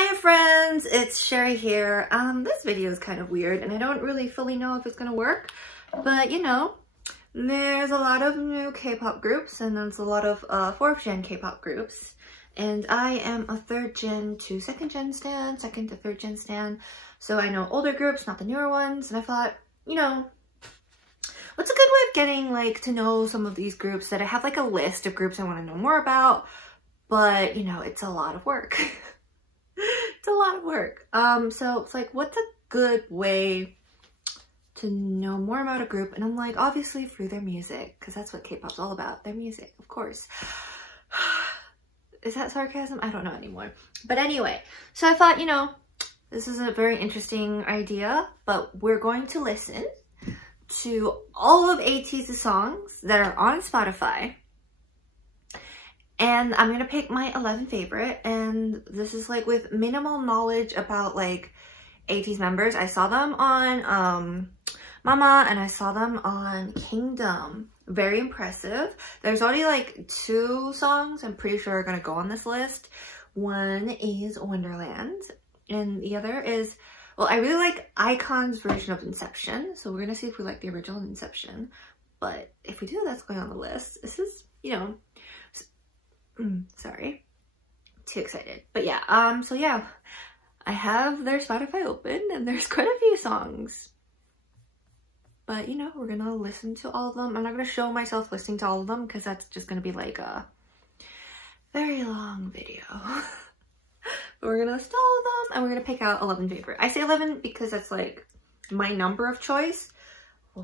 Hiya friends, it's Sheri here. This video is kind of weird and I don't really fully know if it's gonna work, but you know, there's a lot of new K-pop groups and there's a lot of 4th gen K-pop groups, and I am a 3rd gen to 2nd gen stan, 2nd to 3rd gen stan, so I know older groups, not the newer ones, and I thought, you know, what's a good way of getting like to know some of these groups that I have like a list of groups I want to know more about, but you know, it's a lot of work. It's a lot of work. So it's like, what's a good way to know more about a group? And I'm like, obviously through their music, because that's what K-pop's all about, their music, of course. Is that sarcasm? I don't know anymore. But anyway, so I thought, you know, this is a very interesting idea, but we're going to listen to all of ATEEZ's songs that are on Spotify. And I'm gonna pick my 11 favorite, and this is like with minimal knowledge about like ATEEZ members. I saw them on Mama and I saw them on Kingdom. Very impressive. There's already like 2 songs I'm pretty sure are gonna go on this list. One is Wonderland and the other is, well, I really like iKON's version of Inception, so we're gonna see if we like the original Inception. But if we do, that's going on the list. This is, you know, sorry, too excited. But yeah, so yeah, I have their Spotify open and there's quite a few songs. But you know, we're gonna listen to all of them. I'm not gonna show myself listening to all of them because that's just gonna be like a very long video. But we're gonna listen to all of them and we're gonna pick out 11 favorite. I say 11 because that's like my number of choice.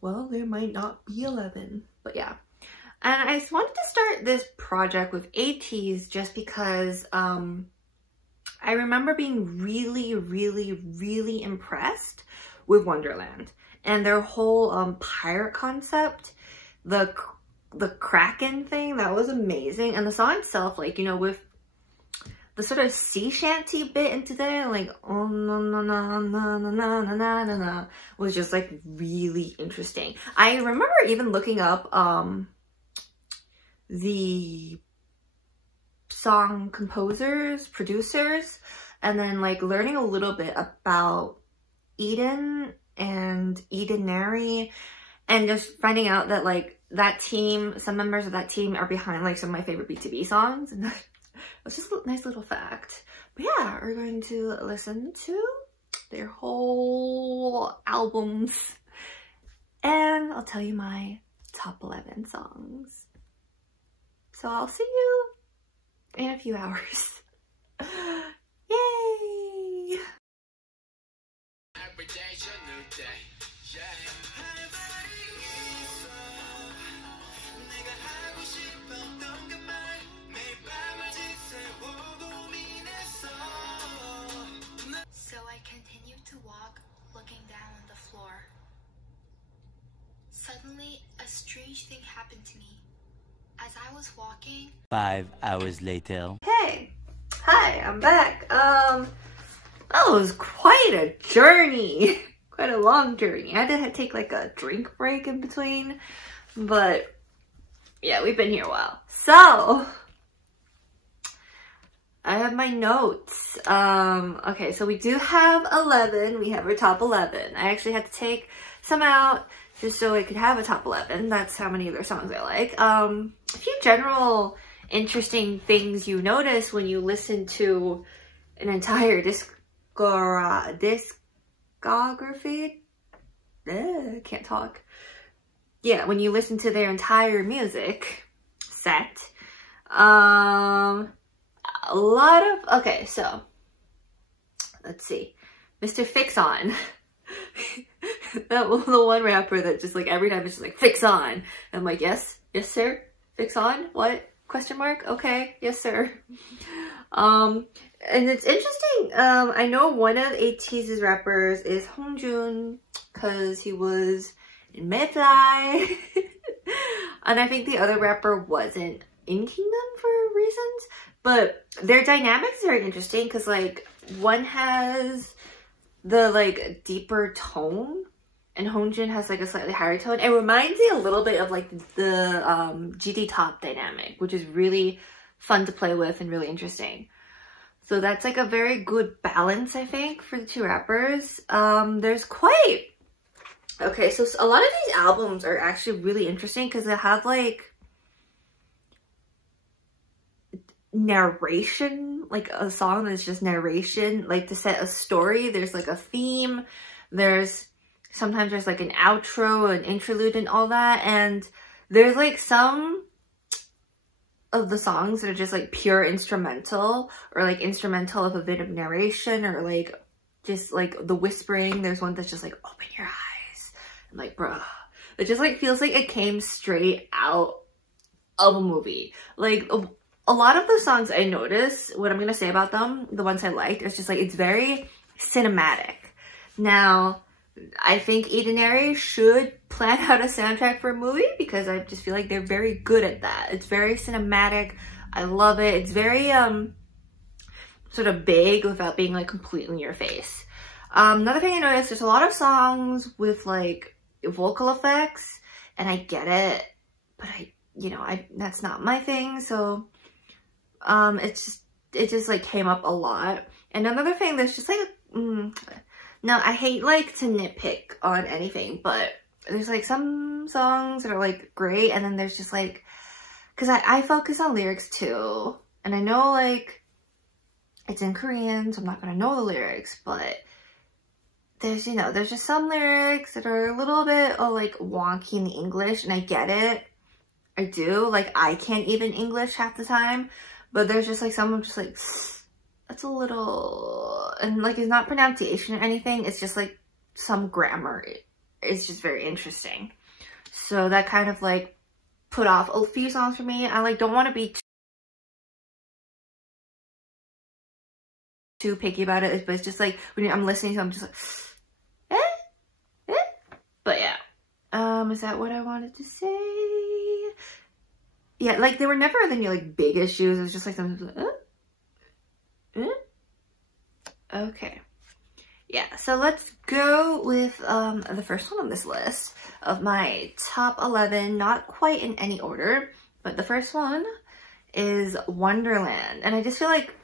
Well, there might not be 11, but yeah. And I just wanted to start this project with ATEEZ just because I remember being really impressed with Wonderland and their whole pirate concept, the Kraken thing. That was amazing. And the song itself, like, you know, with the sort of sea shanty bit into there, like oh na na na na na na na na na, was just like really interesting. I remember even looking up the song composers, producers, and then like learning a little bit about Eden and Edenary, and just finding out that like that team, some members of that team are behind like some of my favorite B2B songs, and that's just a nice little fact. But yeah, we're going to listen to their whole albums and I'll tell you my top 11 songs. So I'll see you in a few hours. Yay! So I continued to walk, looking down on the floor. Suddenly, a strange thing happened to me. As I was walking, 5 hours later. Hey! Hi, I'm back. That was quite a journey. Quite a long journey. I had to take like a drink break in between. But yeah, we've been here a while. So I have my notes. Okay, so we do have 11. We have our top 11. I actually had to take some out just so I could have a top 11. That's how many of their songs I like. A few general interesting things you notice when you listen to an entire discography. Can't talk. Yeah, when you listen to their entire music set. A lot of, okay, so let's see. Mr. Fix On. That was the one rapper that just like every time it's just like fix on. I'm like, yes sir, fix on, what, question mark, okay, yes sir. And it's interesting, I know one of ATEEZ's rappers is Hongjun because he was in Mayfly. And I think the other rapper wasn't in Kingdom for reasons, but their dynamic is very interesting because like one has the like deeper tone and Hongjun has like a slightly higher tone. It reminds me a little bit of like the GD Top dynamic, which is really fun to play with and really interesting. So that's like a very good balance, I think, for the two rappers. There's quite... Okay, so a lot of these albums are actually really interesting because they have like narration, like a song that's just narration, like to set a story. There's like a theme. Sometimes there's like an outro, an interlude and all that. And there's like some of the songs that are just like pure instrumental, or like instrumental of a bit of narration, or like just like the whispering. There's one that's just like, open your eyes. I'm like, bruh, it just like feels like it came straight out of a movie. Like a lot of the songs I notice, what I'm gonna say about them, the ones I liked, it's just like, it's very cinematic. Now, I think Edenary should plan out a soundtrack for a movie because I just feel like they're very good at that. It's very cinematic. I love it. It's very sort of big without being like completely in your face. Another thing I noticed, there's a lot of songs with like vocal effects, and I get it, but that's not my thing. So it just like came up a lot. And another thing that's just like now, I hate like to nitpick on anything, but there's like some songs that are like great, and then there's just like, because I focus on lyrics too, and I know like it's in Korean, so I'm not gonna know the lyrics, but there's just some lyrics that are a little bit like wonky in the English, and I get it. I do. Like, I can't even English half the time, but there's just like some I'm just like, that's a little, and like it's not pronunciation or anything, it's just like some grammar. It's just very interesting. So that kind of like put off a few songs for me. I like don't want to be too picky about it, but it's just like when I'm listening to them, I'm just like, but yeah. Is that what I wanted to say? Yeah, like they were never any like big issues. It was just like something like, okay. Yeah, so let's go with the first one on this list of my top 11, not quite in any order, but the first one is Wonderland. And I just feel like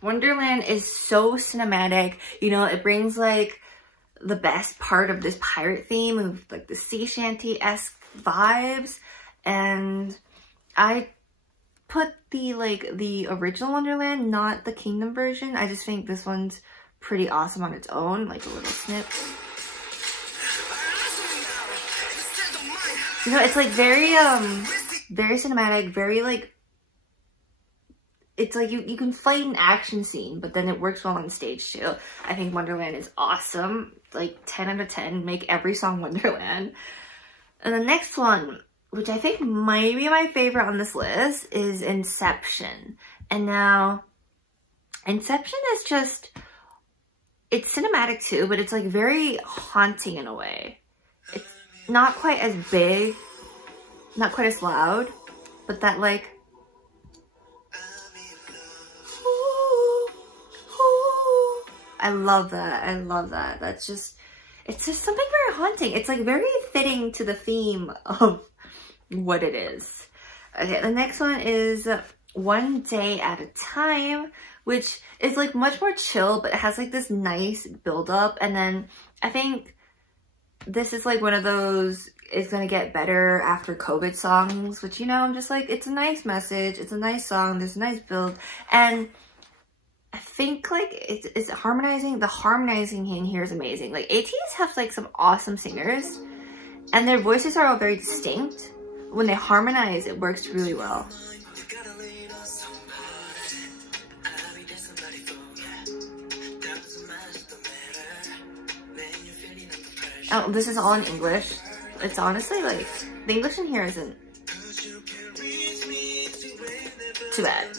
Wonderland is so cinematic. It brings like the best part of this pirate theme of like the sea shanty-esque vibes. And I put the original Wonderland, not the Kingdom version. I just think this one's pretty awesome on its own, like a little snip. It's like very cinematic, very like, it's like you can fight an action scene, but then it works well on stage too. I think Wonderland is awesome. Like 10 out of 10, make every song Wonderland. And the next one, which I think might be my favorite on this list, is Inception. And now, Inception is just, it's cinematic too, but it's like very haunting in a way. It's not quite as big, not quite as loud, but that like, I love that. I love that. That's just, it's just something very haunting. It's like very fitting to the theme of what it is. Okay, the next one is One Day at a Time, which is like much more chill, but it has like this nice build up. And then I think this is like one of those, it's gonna get better after COVID songs, which, I'm just like, it's a nice message. It's a nice song. There's a nice build. And I think like it's harmonizing. The harmonizing in here is amazing. Like ATEEZ have like some awesome singers, and their voices are all very distinct. When they harmonize, it works really well. Oh, this is all in English. It's honestly like, the English in here isn't too bad.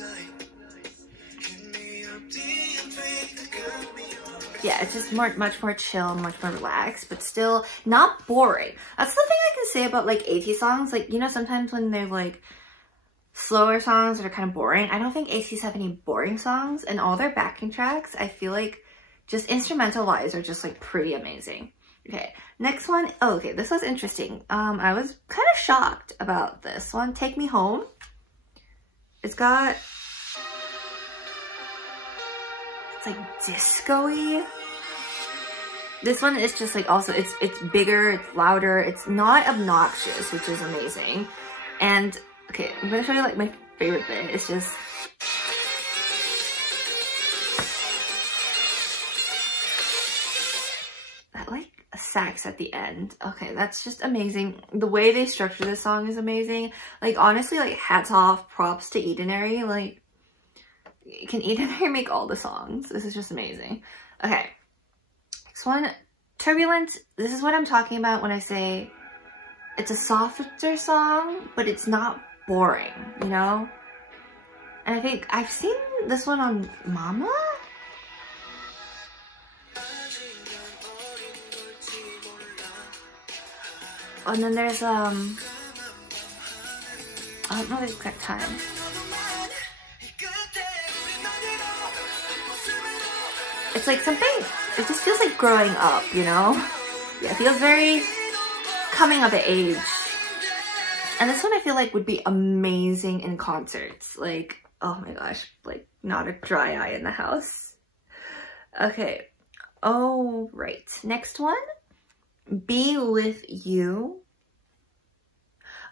Yeah, it's just much more chill, much more relaxed, but still not boring. That's the thing I can say about like ATEEZ songs. Like, sometimes when they're like slower songs that are kind of boring, I don't think ATEEZ have any boring songs, and all their backing tracks, I feel like just instrumental wise are just like pretty amazing. Okay, next one. Oh, okay, this was interesting. I was kind of shocked about this one. Take Me Home. It's got It's like disco-y. This one is just like also, it's bigger, it's louder, it's not obnoxious, which is amazing. And okay, I'm gonna show you like my favorite bit. It's just that like sax at the end. Okay, that's just amazing. The way they structure this song is amazing. Like honestly, like hats off, props to Edenary. Like, can Edenary make all the songs? This is just amazing. Okay, next one, Turbulent. This is what I'm talking about when I say it's a softer song, but it's not boring, you know? And I think I've seen this one on Mama? And then there's, I don't know the exact time. It's like something, it just feels like growing up, you know? Yeah, it feels very coming of age. And this one I feel like would be amazing in concerts. Like, oh my gosh, like not a dry eye in the house. Okay, oh right, next one, Be With You.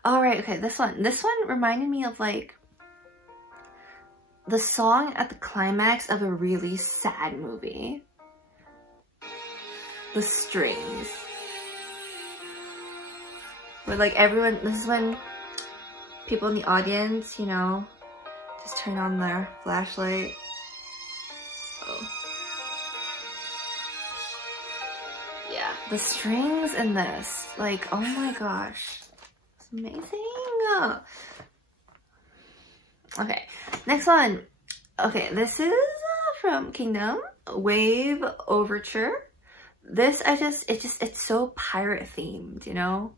All right, okay, this one reminded me of like the song at the climax of a really sad movie. The Strings. Where like everyone, this is when people in the audience, you know, just turn on their flashlight. Oh. Yeah, the strings in this, like, oh my gosh, it's amazing. Okay, next one. Okay, this is from Kingdom, Wave Overture. This, it's so pirate themed, you know?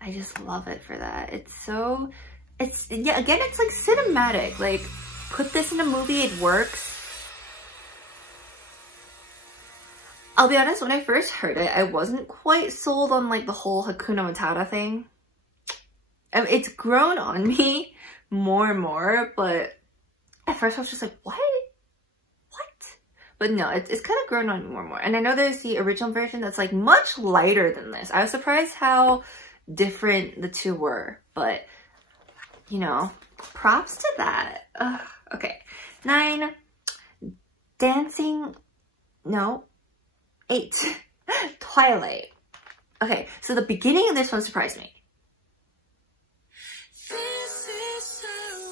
I just love it for that. Yeah, again, it's like cinematic. Like, put this in a movie, it works. I'll be honest, when I first heard it, I wasn't quite sold on like the whole Hakuna Matata thing. It's grown on me more and more, but at first I was just like, what? But no, it's kind of grown on me more and more. And I know there's the original version that's like much lighter than this. I was surprised how different the two were, but you know, props to that. Okay, 9, Dancing, no, 8, Twilight. Okay, so the beginning of this one surprised me. This is how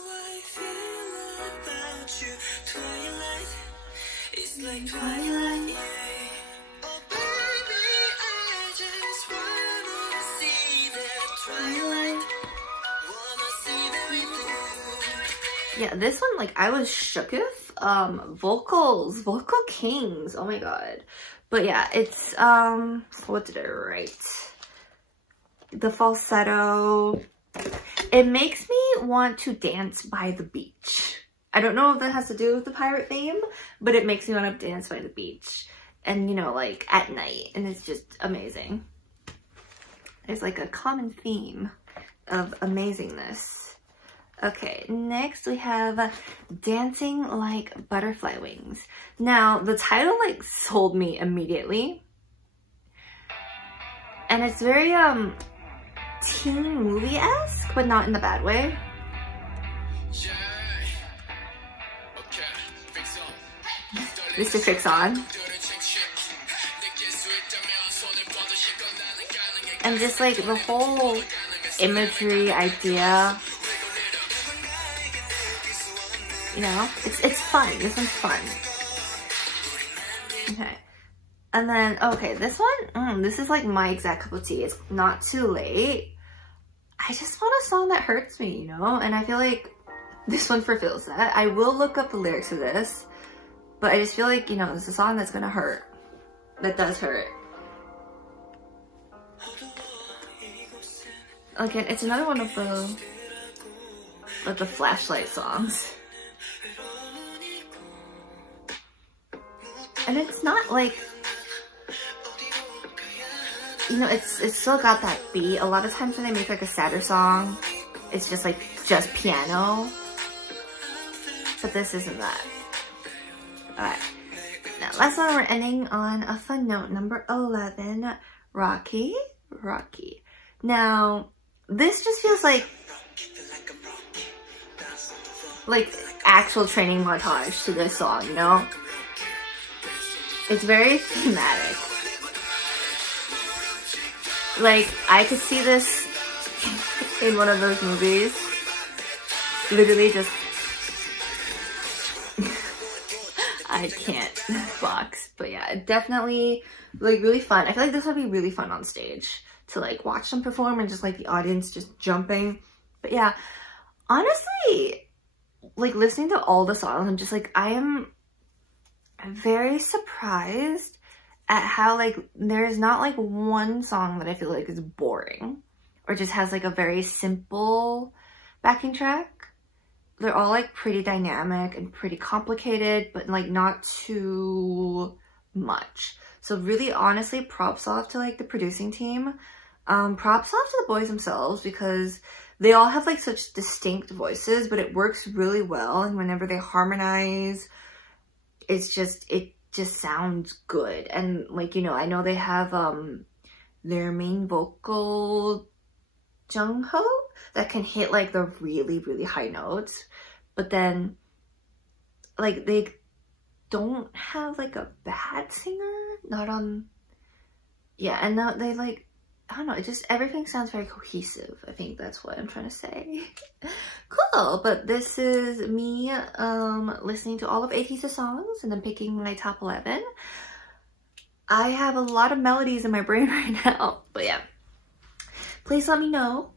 I feel about you, Twilight. It's like Twilight, yeah. Oh baby, I just wanna see that Twilight. Wanna see that with you. Yeah, this one, like, I was shooketh. Vocal kings, oh my god. But yeah, it's, what did I write? The falsetto. It makes me want to dance by the beach. I don't know if that has to do with the pirate theme, but it makes me want to dance by the beach. And, you know, like, at night. And it's just amazing. There's, like, a common theme of amazingness. Okay, next we have Dancing Like Butterfly Wings. Now, the title, like, sold me immediately. And it's very, teen movie-esque, but not in the bad way. This to fix on. And just like the whole imagery idea, you know, it's fun. This one's fun. Okay. And then, okay, this one, this is like my exact cup of tea. It's Not Too Late. I just want a song that hurts me, you know? And I feel like this one fulfills that. I will look up the lyrics of this, but I just feel like, you know, it's a song that's gonna hurt. That does hurt. Again, it's another one of the flashlight songs. And it's not like, you know, it's still got that beat. A lot of times when they make like a sadder song, it's just like just piano. But this isn't that. Alright. last one, we're ending on a fun note. Number 11, Rocky. Now, this just feels like actual training montage to this song, you know? It's very thematic. Like, I could see this in one of those movies. Literally just... I can't box. But yeah, definitely, like, really fun. I feel like this would be really fun on stage to, like, watch them perform and just, like, the audience just jumping. But yeah, honestly, like, listening to all the songs, I'm just, like, I am very surprised at how, like, there's not, like, one song that I feel like is boring or just has, like, a very simple backing track. They're all, like, pretty dynamic and pretty complicated, but, like, not too much. So really, honestly, props off to, like, the producing team. Props off to the boys themselves, because they all have, like, such distinct voices, but it works really well. And whenever they harmonize, it just sounds good. And, like, you know, I know they have their main vocal, Jungho, that can hit, like, the really, really high notes, but then, like, they don't have, like, a bad singer, not on, yeah, and now they, like, I don't know, it just, everything sounds very cohesive. I think that's what I'm trying to say. Cool, but this is me listening to all of ATEEZ's songs and then picking my top 11. I have a lot of melodies in my brain right now, but yeah. Please let me know,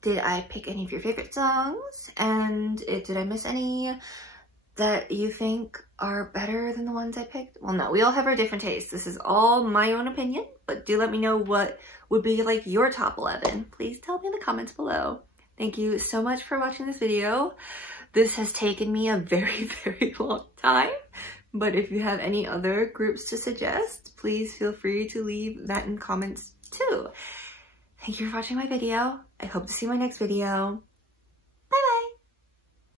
did I pick any of your favorite songs? And did I miss any that you think are better than the ones I picked? Well, no, we all have our different tastes. This is all my own opinion, but do let me know what would be, like, your top 11. Please tell me in the comments below. Thank you so much for watching this video. This has taken me a very, very long time, but if you have any other groups to suggest, please feel free to leave that in comments too. Thank you for watching my video. I hope to see you in my next video.